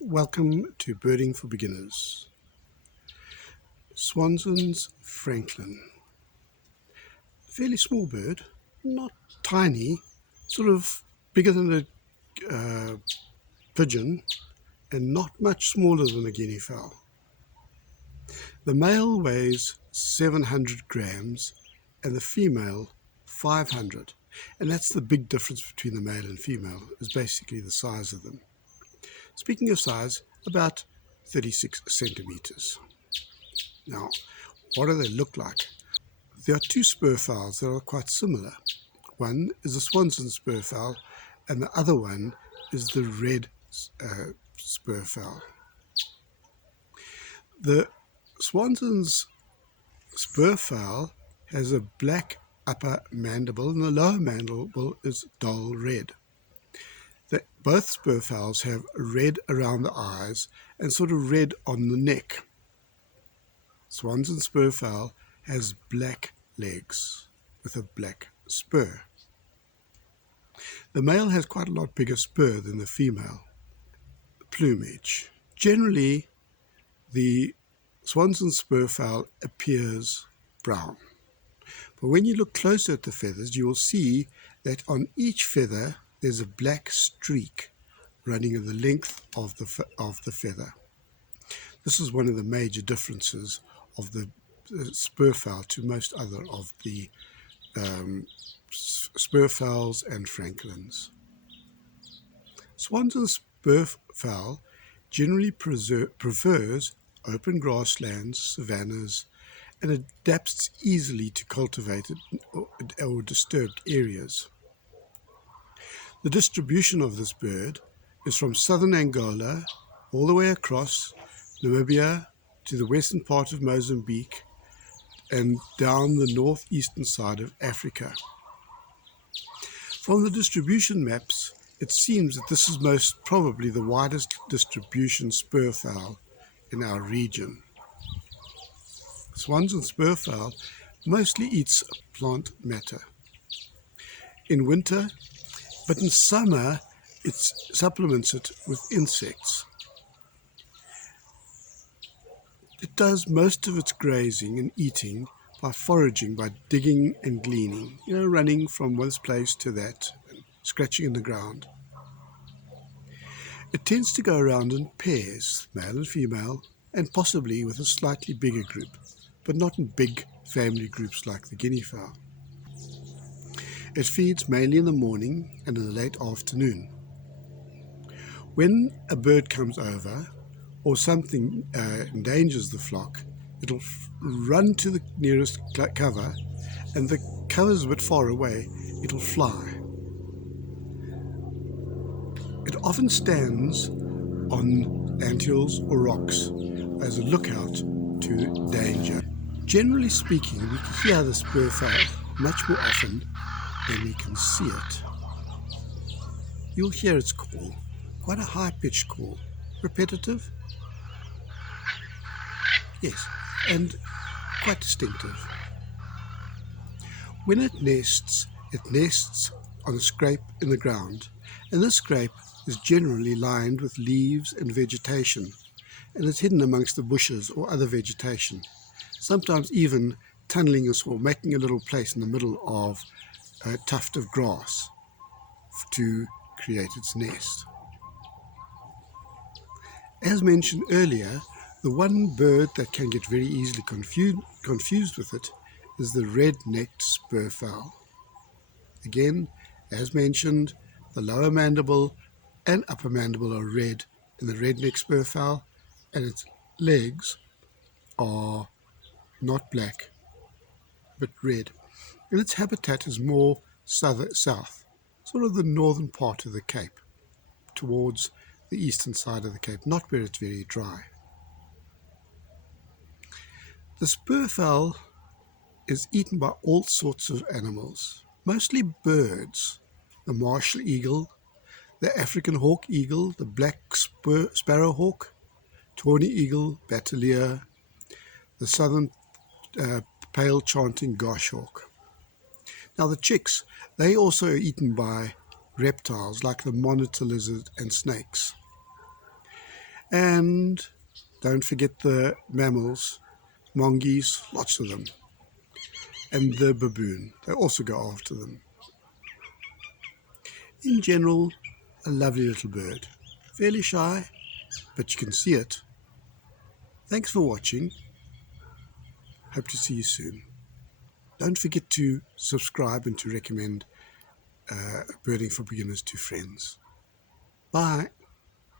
Welcome to Birding for Beginners. Swanson's francolin. Fairly small bird, not tiny, sort of bigger than a pigeon and not much smaller than a guinea fowl. The male weighs 700 grams and the female 500, and that's the big difference between the male and female, is basically the size of them. Speaking of size, about 36 centimeters. Now, what do they look like? There are two spurfowls that are quite similar. One is the Swainson spurfowl and the other one is the red spurfowl. The Swanson's spurfowl has a black upper mandible and the lower mandible is dull red. Both spurfowls have red around the eyes and sort of red on the neck. Swansson spurfowl has black legs with a black spur. The male has quite a lot bigger spur than the female. Plumage. Generally, the Swansson spurfowl appears brown. But when you look closer at the feathers, you will see that on each feather there's a black streak running in the length of the feather. This is one of the major differences of the spurfowl to most other of the spurfowls and francolins. Swansson spurfowl generally prefers open grasslands, savannas, and adapts easily to cultivated or disturbed areas. The distribution of this bird is from southern Angola all the way across Namibia to the western part of Mozambique and down the northeastern side of Africa. From the distribution maps, it seems that this is most probably the widest distribution spurfowl in our region. Swansson spurfowl mostly eats plant matter in winter, but in summer it supplements it with insects. It does most of its grazing and eating by foraging, by digging and gleaning, running from one place to that, and scratching in the ground. It tends to go around in pairs, male and female, and possibly with a slightly bigger group, but not in big family groups like the guinea fowl. It feeds mainly in the morning and in the late afternoon. When a bird comes over or something endangers the flock, it'll run to the nearest cover, and the cover's a bit far away, it'll fly. It often stands on anthills or rocks as a lookout to danger. Generally speaking, we can hear the spurfowl much more often than we can see it. You'll hear its call, quite a high-pitched call, repetitive, yes, and quite distinctive. When it nests on a scrape in the ground, and this scrape is generally lined with leaves and vegetation, and it's hidden amongst the bushes or other vegetation, sometimes even tunneling or making a little place in the middle of a tuft of grass to create its nest. As mentioned earlier, the one bird that can get very easily confused with it is the red-necked spurfowl. Again, as mentioned, the lower mandible and upper mandible are red in the red-necked spurfowl, and its legs are not black but red. And its habitat is more south, sort of the northern part of the Cape, towards the eastern side of the Cape, not where it's very dry. The spurfowl is eaten by all sorts of animals, mostly birds, the martial eagle, the African hawk eagle, the black sparrowhawk, tawny eagle, bateleur, the southern pale chanting goshawk. Now the chicks, they also are eaten by reptiles like the monitor lizard and snakes. And don't forget the mammals, monkeys, lots of them, and the baboon. They also go after them. In general, a lovely little bird. Fairly shy, but you can see it. Thanks for watching. Hope to see you soon. Don't forget to subscribe and to recommend birding for beginners to friends. Bye.